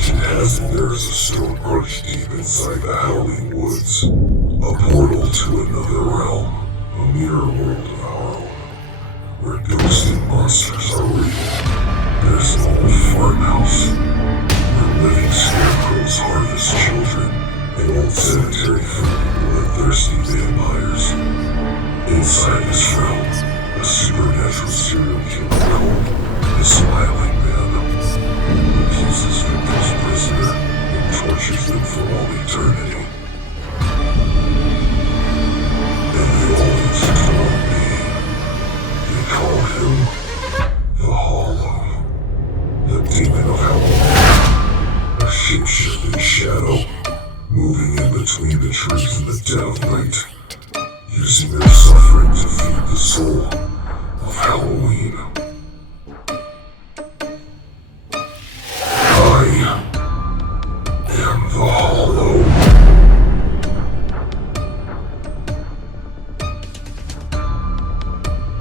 Legend has it there is a stone arch deep inside the Howling Woods, a portal to another realm, a mirror world of our own, where ghosts and monsters are real. There's an old farmhouse, where living scarecrows harvest children, an old cemetery filled with bloodthirsty vampires. Inside this realm, a supernatural serial killer called the Smiling Man, who keeps his victims prisoner and tortures them for all eternity. And they always call me. They call him the Hallow, the demon of Halloween, a shape-shifting shadow, moving in between the trees in the dead of night, using their suffering to feed the soul of Halloween.